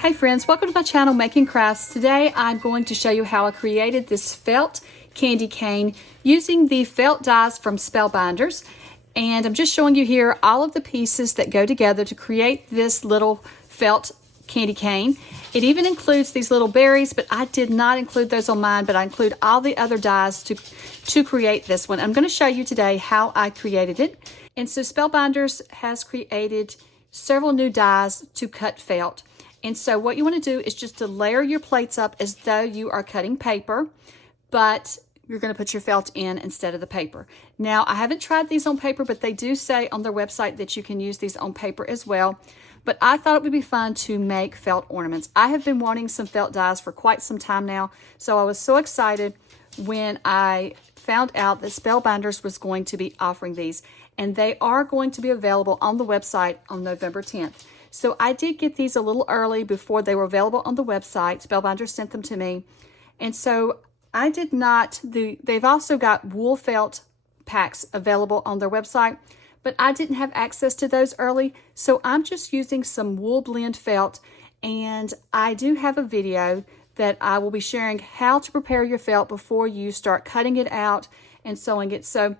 Hey friends, welcome to my channel Making Crafts. Today I'm going to show you how I created this felt candy cane using the felt dies from Spellbinders. And I'm just showing you here all of the pieces that go together to create this little felt candy cane. It even includes these little berries, but I did not include those on mine, but I include all the other dies to create this one. I'm going to show you today how I created it. And so Spellbinders has created several new dies to cut felt. And so what you want to do is just to layer your plates up as though you are cutting paper, but you're going to put your felt in instead of the paper. Now, I haven't tried these on paper, but they do say on their website that you can use these on paper as well. But I thought it would be fun to make felt ornaments. I have been wanting some felt dies for quite some time now, so I was so excited when I found out that Spellbinders was going to be offering these, and they are going to be available on the website on November 10th. So I did get these a little early before they were available on the website. Spellbinders sent them to me. And so I did not, they've also got wool felt packs available on their website, but I didn't have access to those early. So I'm just using some wool blend felt, and I do have a video that I will be sharing how to prepare your felt before you start cutting it out and sewing it. So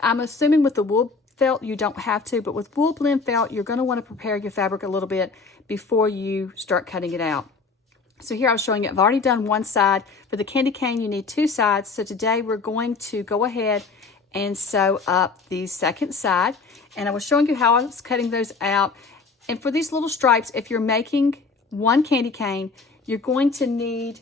I'm assuming with the wool felt you don't have to, but with wool blend felt you're going to want to prepare your fabric a little bit before you start cutting it out. So here I was showing you, I've already done one side. For the candy cane you need two sides, so today we're going to go ahead and sew up the second side, and I was showing you how I was cutting those out. And for these little stripes, if you're making one candy cane, you're going to need,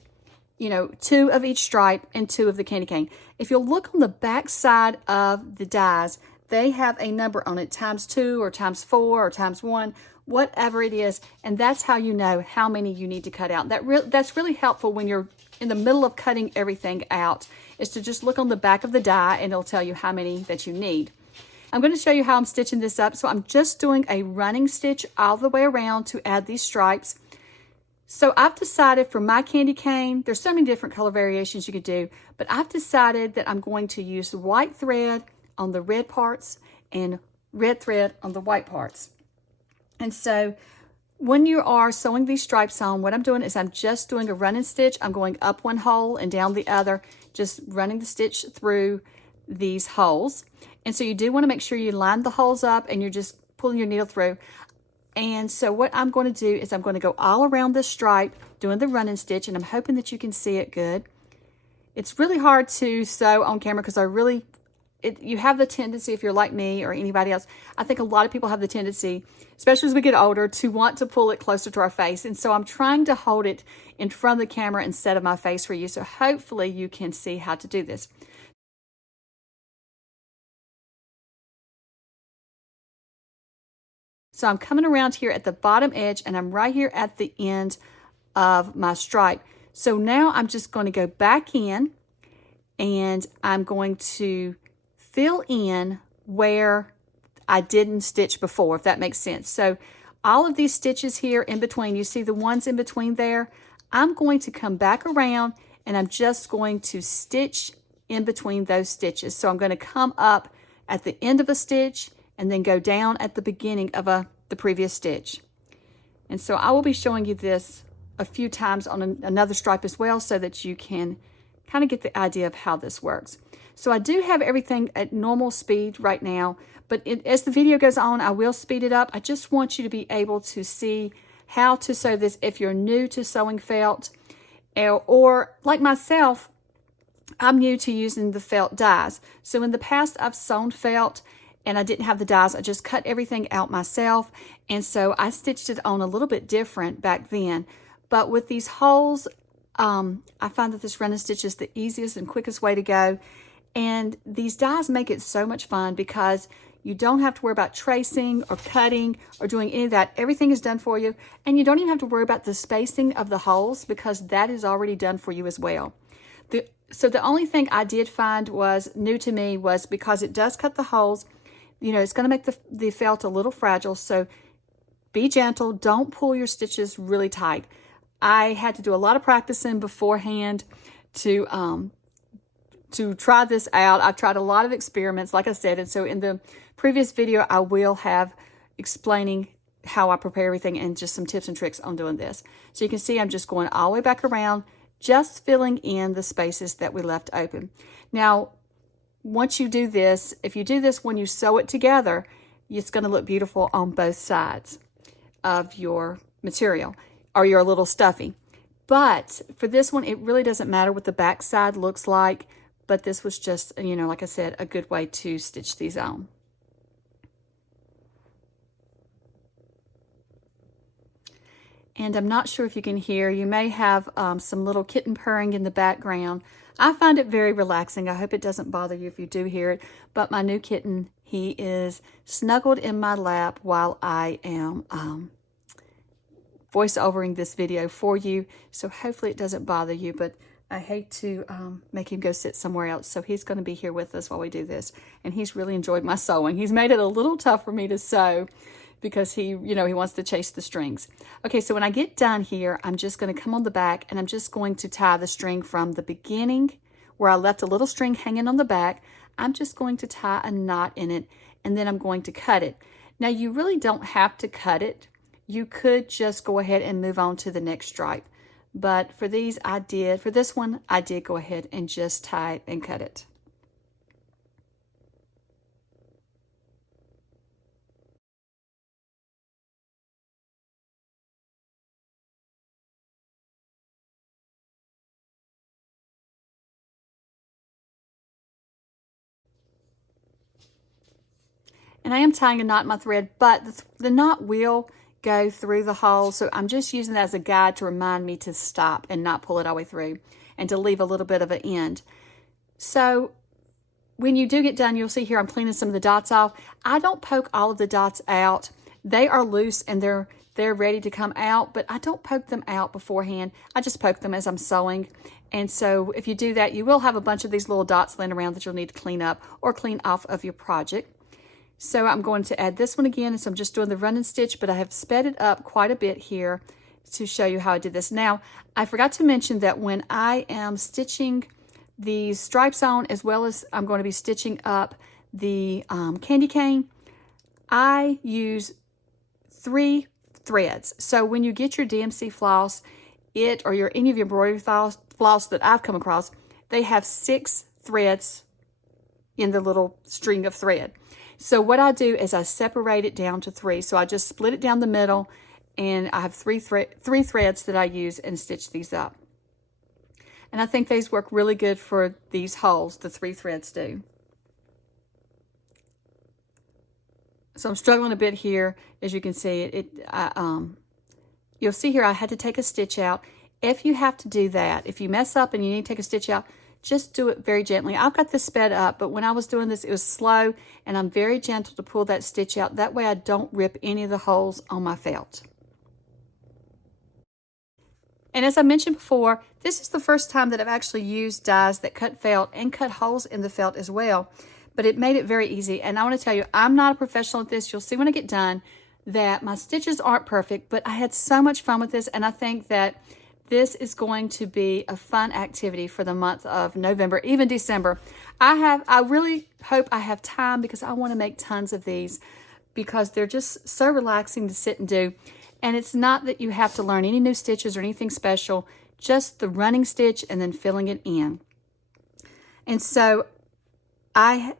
you know, two of each stripe and two of the candy cane. If you'll look on the back side of the dies, they have a number on it, ×2 or ×4 or ×1, whatever it is, and that's how you know how many you need to cut out. That's really helpful when you're in the middle of cutting everything out, is to just look on the back of the die and it'll tell you how many that you need. I'm going to show you how I'm stitching this up. So I'm just doing a running stitch all the way around to add these stripes. So I've decided for my candy cane, there's so many different color variations you could do, but I've decided that I'm going to use white thread on the red parts and red thread on the white parts. And so when you are sewing these stripes on, what I'm doing is I'm just doing a running stitch. I'm going up one hole and down the other, just running the stitch through these holes. And so you do want to make sure you line the holes up and you're just pulling your needle through. And so what I'm going to do is I'm going to go all around this stripe doing the running stitch, and I'm hoping that you can see it good. It's really hard to sew on camera because you have the tendency, if you're like me or anybody else, I think a lot of people have the tendency, especially as we get older, to want to pull it closer to our face. And so I'm trying to hold it in front of the camera instead of my face for you. So hopefully you can see how to do this. So I'm coming around here at the bottom edge, and I'm right here at the end of my stripe. So now I'm just going to go back in, and I'm going to fill in where I didn't stitch before, if that makes sense. So all of these stitches here in between, you see the ones in between there, I'm going to come back around and I'm just going to stitch in between those stitches. So I'm going to come up at the end of a stitch and then go down at the beginning of the previous stitch. And so I will be showing you this a few times on another stripe as well, so that you can kind of get the idea of how this works. So I do have everything at normal speed right now, but as the video goes on, I will speed it up. I just want you to be able to see how to sew this if you're new to sewing felt, or like myself, I'm new to using the felt dies. So in the past, I've sewn felt and I didn't have the dies. I just cut everything out myself, and so I stitched it on a little bit different back then. But with these holes, I find that this running stitch is the easiest and quickest way to go. And these dies make it so much fun because you don't have to worry about tracing or cutting or doing any of that. Everything is done for you. And you don't even have to worry about the spacing of the holes because that is already done for you as well. So the only thing I did find was new to me was because it does cut the holes, you know, it's going to make the felt a little fragile. So be gentle. Don't pull your stitches really tight. I had to do a lot of practicing beforehand to try this out. I've tried a lot of experiments, like I said, and so in the previous video I will have explaining how I prepare everything and just some tips and tricks on doing this. So you can see I'm just going all the way back around, just filling in the spaces that we left open. Now, once you do this, if you do this when you sew it together, it's going to look beautiful on both sides of your material or your little stuffing. But for this one, it really doesn't matter what the back side looks like, but this was just, you know, like I said, a good way to stitch these on. And I'm not sure if you can hear, you may have some little kitten purring in the background. I find it very relaxing. I hope it doesn't bother you if you do hear it. But my new kitten, he is snuggled in my lap while I am voice-overing this video for you. So hopefully it doesn't bother you, but I hate to make him go sit somewhere else. So he's going to be here with us while we do this. And he's really enjoyed my sewing. He's made it a little tough for me to sew, because he, you know, he wants to chase the strings. Okay, so when I get done here, I'm just going to come on the back and I'm just going to tie the string from the beginning where I left a little string hanging on the back. I'm just going to tie a knot in it, and then I'm going to cut it. Now, you really don't have to cut it. You could just go ahead and move on to the next stripe. But for these, for this one, I did go ahead and just tie it and cut it. And I am tying a knot in my thread, but the knot will go through the hole. So I'm just using that as a guide to remind me to stop and not pull it all the way through, and to leave a little bit of an end. So when you do get done, you'll see here I'm cleaning some of the dots off. I don't poke all of the dots out. They are loose and they're ready to come out, but I don't poke them out beforehand. I just poke them as I'm sewing. And so if you do that, you will have a bunch of these little dots laying around that you'll need to clean up or clean off of your project. So I'm going to add this one again, and so I'm just doing the running stitch, but I have sped it up quite a bit here to show you how I did this. Now, I forgot to mention that when I am stitching the stripes on, as well as I'm going to be stitching up the candy cane, I use 3 threads. So when you get your DMC floss, or any of your embroidery floss that I've come across, they have 6 threads in the little string of thread. So what I do is I separate it down to 3. So I just split it down the middle, and I have 3 threads that I use and stitch these up. And I think these work really good for these holes, the 3 threads do. So I'm struggling a bit here, as you can see. You'll see here I had to take a stitch out. If you have to do that, if you mess up and you need to take a stitch out, just do it very gently. I've got this sped up, but when I was doing this, it was slow, and I'm very gentle to pull that stitch out. That way I don't rip any of the holes on my felt. And as I mentioned before, this is the first time that I've actually used dies that cut felt and cut holes in the felt as well. But it made it very easy. And I want to tell you, I'm not a professional at this. You'll see when I get done that my stitches aren't perfect, but I had so much fun with this, and I think that this is going to be a fun activity for the month of November, even December. I really hope I have time, because I want to make tons of these, because they're just so relaxing to sit and do. And it's not that you have to learn any new stitches or anything special, just the running stitch and then filling it in. And so I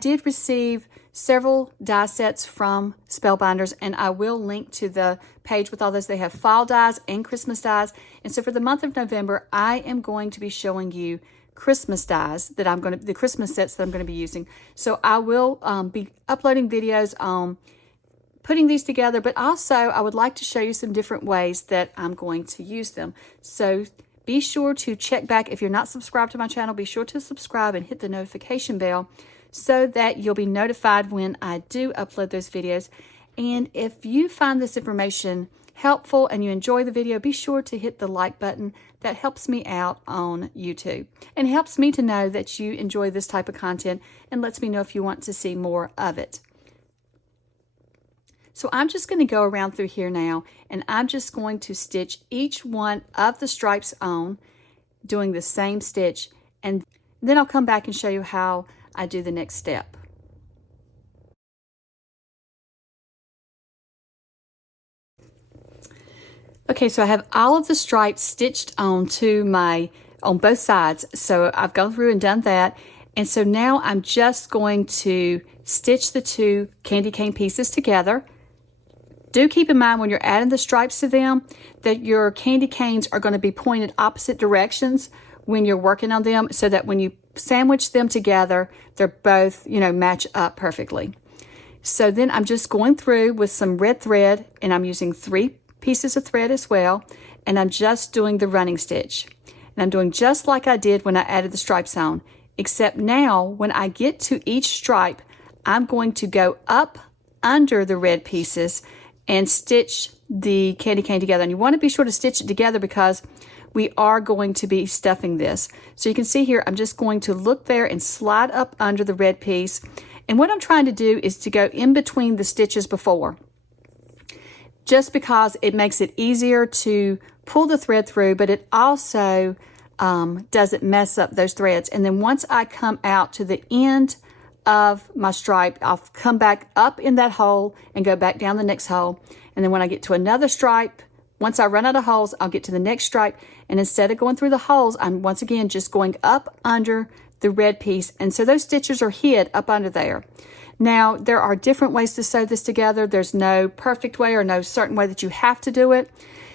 did receive several die sets from Spellbinders, and I will link to the page with all those. They have fall dies and Christmas dies. And so for the month of November, I am going to be showing you Christmas dies that the Christmas sets that I'm going to be using. So I will be uploading videos on putting these together, but also I would like to show you some different ways that I'm going to use them. So be sure to check back. If you're not subscribed to my channel, be sure to subscribe and hit the notification bell, so that you'll be notified when I do upload those videos. And if you find this information helpful and you enjoy the video, be sure to hit the like button. That helps me out on YouTube and helps me to know that you enjoy this type of content, and lets me know if you want to see more of it. So I'm just going to go around through here now, and I'm just going to stitch each one of the stripes on, doing the same stitch, and then I'll come back and show you how I do the next step. Okay, so I have all of the stripes stitched on both sides. So I've gone through and done that. And so now I'm just going to stitch the two candy cane pieces together. Do keep in mind when you're adding the stripes to them that your candy canes are going to be pointed opposite directions when you're working on them, so that when you sandwich them together, they're both, match up perfectly. So then I'm just going through with some red thread, and I'm using 3 pieces of thread as well, and I'm just doing the running stitch. And I'm doing just like I did when I added the stripes on, except now when I get to each stripe, I'm going to go up under the red pieces and stitch the candy cane together. And you want to be sure to stitch it together because we are going to be stuffing this. So you can see here, I'm just going to look there and slide up under the red piece. And what I'm trying to do is to go in between the stitches before, just because it makes it easier to pull the thread through, but it also doesn't mess up those threads. And then once I come out to the end of my stripe, I'll come back up in that hole and go back down the next hole. And then when I get to another stripe, once I run out of holes, I'll get to the next stripe. And instead of going through the holes, I'm once again just going up under the red piece. And so those stitches are hid up under there. Now, there are different ways to sew this together. There's no perfect way or no certain way that you have to do it.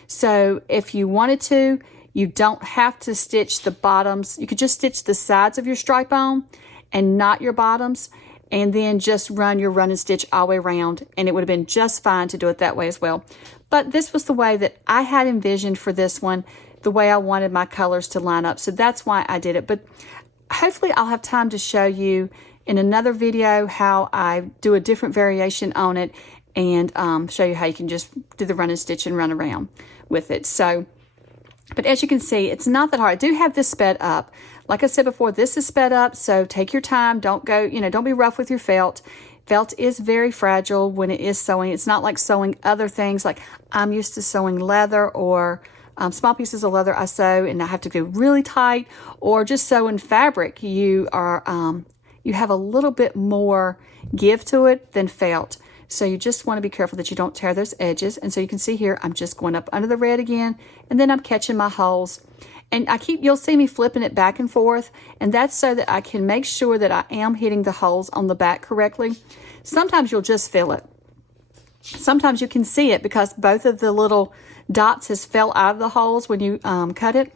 So if you wanted to, you don't have to stitch the bottoms. You could just stitch the sides of your stripe on and not your bottoms, and then just run your running stitch all the way around, and it would have been just fine to do it that way as well. But this was the way that I had envisioned for this one, the way I wanted my colors to line up, so that's why I did it. But hopefully I'll have time to show you in another video how I do a different variation on it, and show you how you can just do the running stitch and run around with it. So, but as you can see, it's not that hard. I do have this sped up. Like I said before, this is sped up, so take your time. Don't go, don't be rough with your felt. Felt is very fragile when it is sewing. It's not like sewing other things. Like I'm used to sewing leather or small pieces of leather I sew, and I have to go really tight, or just sewing fabric. You have a little bit more give to it than felt. So you just want to be careful that you don't tear those edges. And so you can see here, I'm just going up under the red again, and then I'm catching my holes. And you'll see me flipping it back and forth, and that's so that I can make sure that I am hitting the holes on the back correctly. Sometimes you'll just feel it. Sometimes you can see it because both of the little dots has fell out of the holes when you cut it.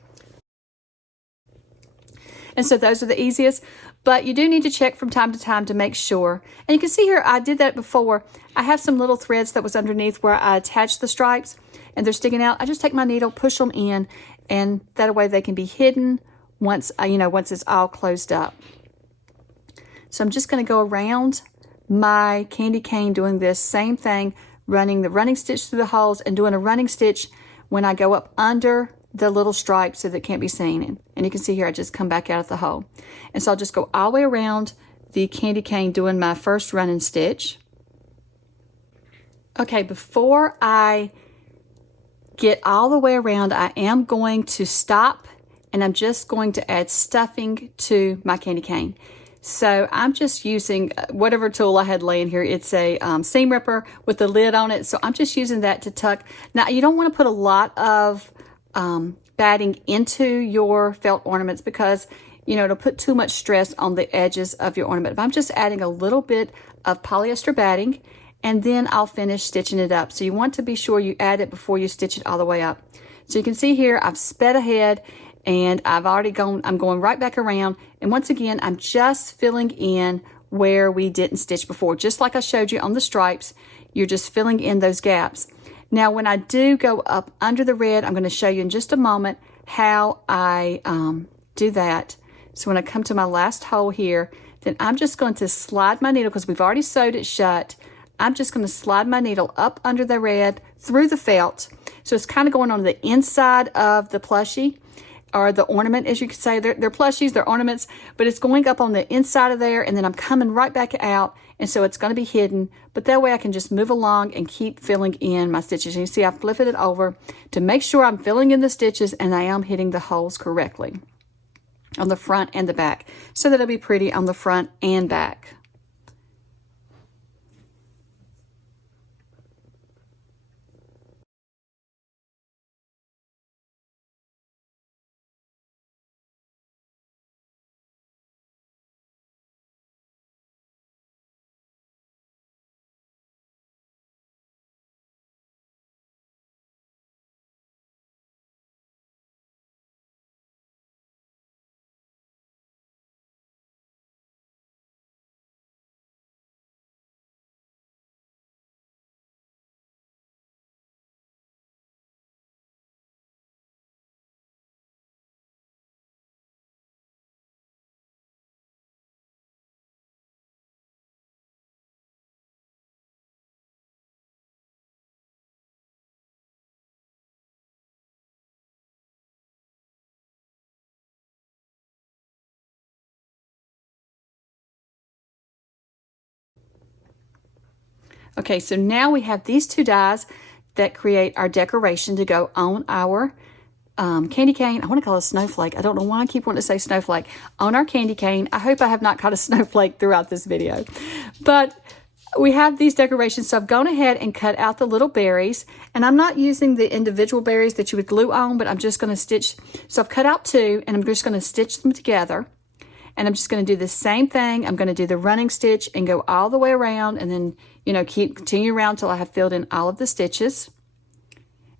And so those are the easiest, but you do need to check from time to time to make sure. And you can see here, I did that before. I have some little threads that was underneath where I attached the stripes, and they're sticking out. I just take my needle, push them in, and that way they can be hidden once it's all closed up. So I'm just going to go around my candy cane doing this same thing, running the running stitch through the holes and doing a running stitch when I go up under the little stripe so that it can't be seen. And you can see here, I just come back out of the hole. And so I'll just go all the way around the candy cane doing my first running stitch. Okay, before I get all the way around, I am going to stop, and I'm just going to add stuffing to my candy cane. So I'm just using whatever tool I had laying here. It's a seam ripper with the lid on it. So I'm just using that to tuck. Now, you don't want to put a lot of batting into your felt ornaments because, it'll put too much stress on the edges of your ornament. But I'm just adding a little bit of polyester batting, and then I'll finish stitching it up. So you want to be sure you add it before you stitch it all the way up. So you can see here, I've sped ahead, and I'm going right back around. And once again, I'm just filling in where we didn't stitch before. Just like I showed you on the stripes, you're just filling in those gaps. Now, when I do go up under the red, I'm going to show you in just a moment how I do that. So when I come to my last hole here, then I'm just going to slide my needle, because we've already sewed it shut. I'm just going to slide my needle up under the red through the felt. So it's kind of going on the inside of the plushie, or the ornament, as you could say. They're plushies, they're ornaments, but it's going up on the inside of there, and then I'm coming right back out, and so it's going to be hidden. But that way I can just move along and keep filling in my stitches. And you see I've flipped it over to make sure I'm filling in the stitches and I am hitting the holes correctly on the front and the back, so that it'll be pretty on the front and back. Okay, so now we have these two dies that create our decoration to go on our candy cane. I want to call it a snowflake. I don't know why I keep wanting to say snowflake. On our candy cane. I hope I have not caught a snowflake throughout this video. But we have these decorations, so I've gone ahead and cut out the little berries. And I'm not using the individual berries that you would glue on, but I'm just going to stitch. So I've cut out two, and I'm just going to stitch them together. And I'm just going to do the same thing. I'm going to do the running stitch and go all the way around, and then, you know, continue around till I have filled in all of the stitches.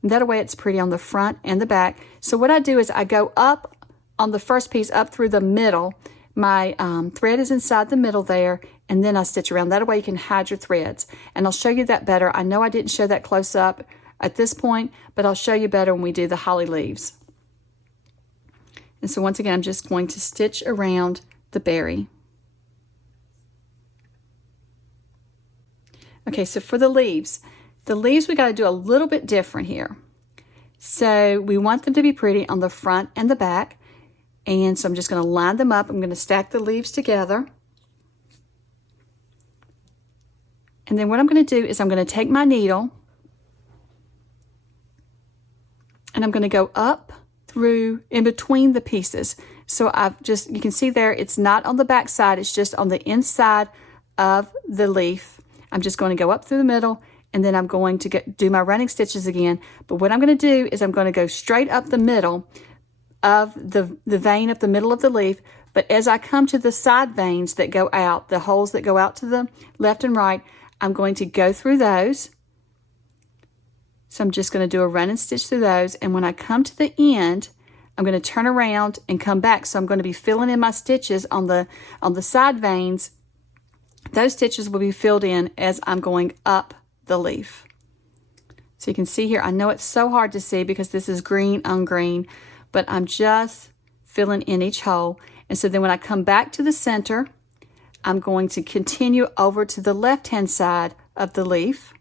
And that way it's pretty on the front and the back. So what I do is I go up on the first piece, up through the middle. My thread is inside the middle there, and then I stitch around. That way you can hide your threads. And I'll show you that better. I know I didn't show that close up at this point, but I'll show you better when we do the holly leaves. And so once again, I'm just going to stitch around the berry. Okay, so for the leaves we got to do a little bit different here. So we want them to be pretty on the front and the back. And so I'm just going to line them up. I'm going to stack the leaves together. And then what I'm going to do is I'm going to take my needle and I'm going to go up through in between the pieces. So you can see there, it's not on the back side, it's just on the inside of the leaf. I'm just going to go up through the middle, and then I'm going to do my running stitches again. But what I'm going to do is I'm going to go straight up the middle of the vein of the middle of the leaf. But as I come to the side veins that go out, the holes that go out to the left and right, I'm going to go through those. So I'm just going to do a running stitch through those. And when I come to the end, I'm going to turn around and come back. So I'm going to be filling in my stitches on the side veins. Those stitches will be filled in as I'm going up the leaf. So you can see here, I know it's so hard to see because this is green on green, but I'm just filling in each hole. And so then when I come back to the center, I'm going to continue over to the left-hand side of the leaf,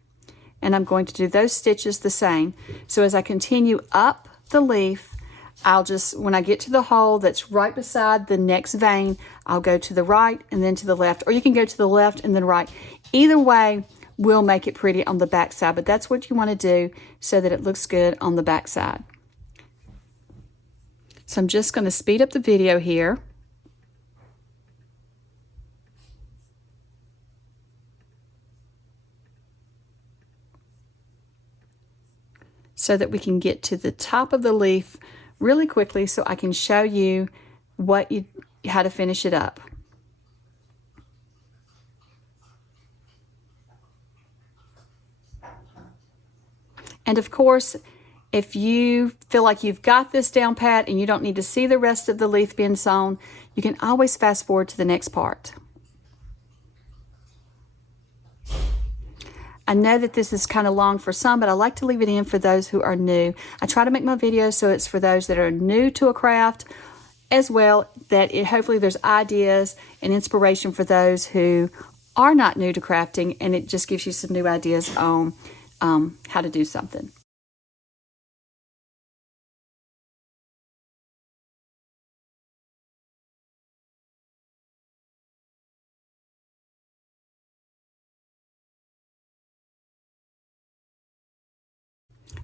and I'm going to do those stitches the same. So as I continue up the leaf, when I get to the hole that's right beside the next vein, I'll go to the right and then to the left, or you can go to the left and then right. Either way will make it pretty on the back side, but that's what you want to do so that it looks good on the back side. So I'm just going to speed up the video here. So that we can get to the top of the leaf really quickly so I can show you how to finish it up. And of course, if you feel like you've got this down pat and you don't need to see the rest of the leaf being sewn, you can always fast forward to the next part. I know that this is kind of long for some, but I like to leave it in for those who are new. I try to make my videos so it's for those that are new to a craft, as well that hopefully there's ideas and inspiration for those who are not new to crafting, and it just gives you some new ideas on how to do something.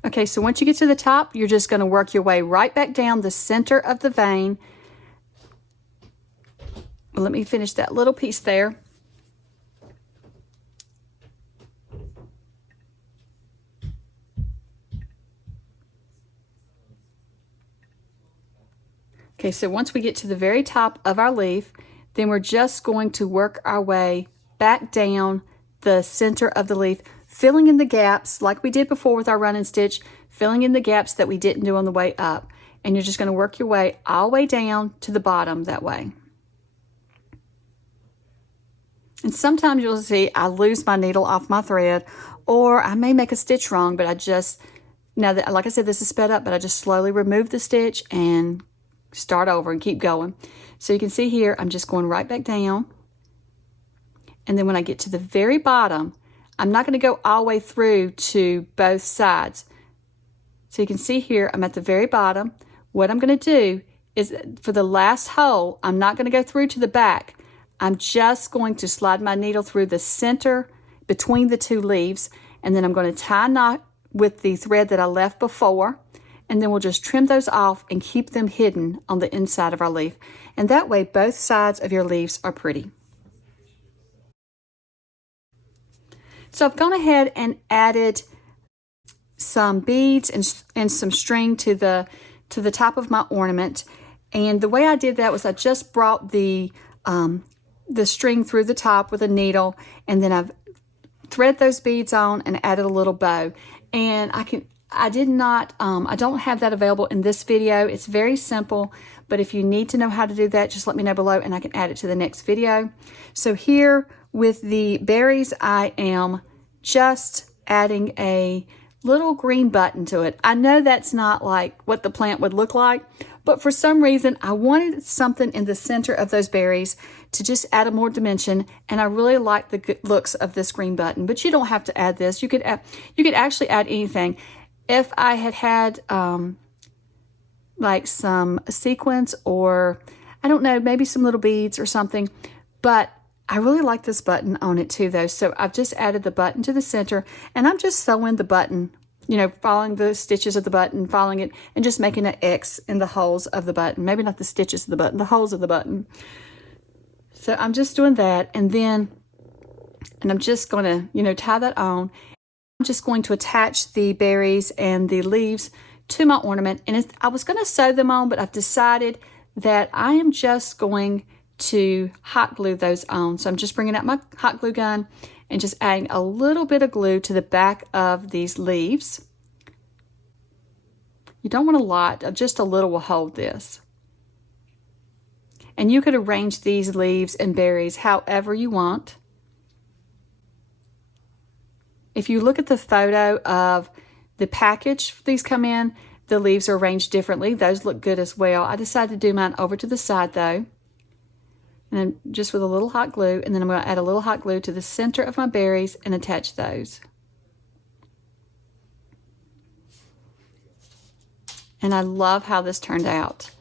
Okay, so once you get to the top, you're just going to work your way right back down the center of the vein. Well, let me finish that little piece there. Okay, so once we get to the very top of our leaf, then we're just going to work our way back down the center of the leaf, filling in the gaps like we did before with our running stitch, filling in the gaps that we didn't do on the way up. And you're just going to work your way all the way down to the bottom that way. And sometimes you'll see I lose my needle off my thread, or I may make a stitch wrong, but now that, like I said, this is sped up, but I just slowly remove the stitch and start over and keep going. So you can see here, I'm just going right back down. And then when I get to the very bottom, I'm not going to go all the way through to both sides. So you can see here, I'm at the very bottom. What I'm going to do is for the last hole, I'm not going to go through to the back. I'm just going to slide my needle through the center between the two leaves, and then I'm going to tie a knot with the thread that I left before, and then we'll just trim those off and keep them hidden on the inside of our leaf. And that way both sides of your leaves are pretty. So I've gone ahead and added some beads and some string to the top of my ornament. And the way I did that was I just brought the string through the top with a needle, and then I've thread those beads on and added a little bow. And I don't have that available in this video. It's very simple, but if you need to know how to do that, just let me know below and I can add it to the next video. So here with the berries, I am just adding a little green button to it. I know that's not like what the plant would look like, but for some reason I wanted something in the center of those berries to just add a more dimension, and I really like the looks of this green button. But you don't have to add this. You could actually add anything. If I had like some sequins, or I don't know, maybe some little beads or something, but I really like this button on it too though. So I've just added the button to the center, and I'm just sewing the button, you know, following the stitches of the button, following it, and just making an X in the holes of the button. Maybe not the stitches of the button, the holes of the button. So I'm just doing that, and I'm just going to, you know, tie that on. I'm just going to attach the berries and the leaves to my ornament, and I was going to sew them on, but I've decided that I am just going to hot glue those on. So I'm just bringing out my hot glue gun and just adding a little bit of glue to the back of these leaves. You don't want a lot, just a little will hold this. And you could arrange these leaves and berries however you want. If you look at the photo of the package these come in, the leaves are arranged differently. Those look good as well. I decided to do mine over to the side though. And then just with a little hot glue, and then I'm going to add a little hot glue to the center of my berries and attach those. And I love how this turned out.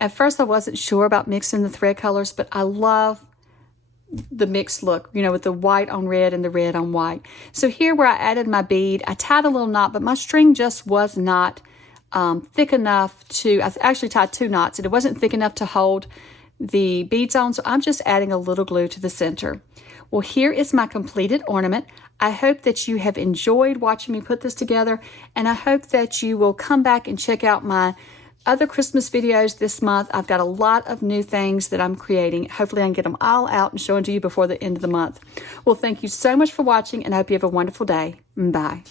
At first I wasn't sure about mixing the thread colors, but I love the mixed look, you know, with the white on red and the red on white. So here where I added my bead, I tied a little knot, but my string just was not thick enough to, I actually tied 2 knots, and it wasn't thick enough to hold the beads on, so I'm just adding a little glue to the center. Well, here is my completed ornament. I hope that you have enjoyed watching me put this together, and I hope that you will come back and check out my other Christmas videos this month. I've got a lot of new things that I'm creating. Hopefully I can get them all out and show them to you before the end of the month. Well, thank you so much for watching, and I hope you have a wonderful day. Bye.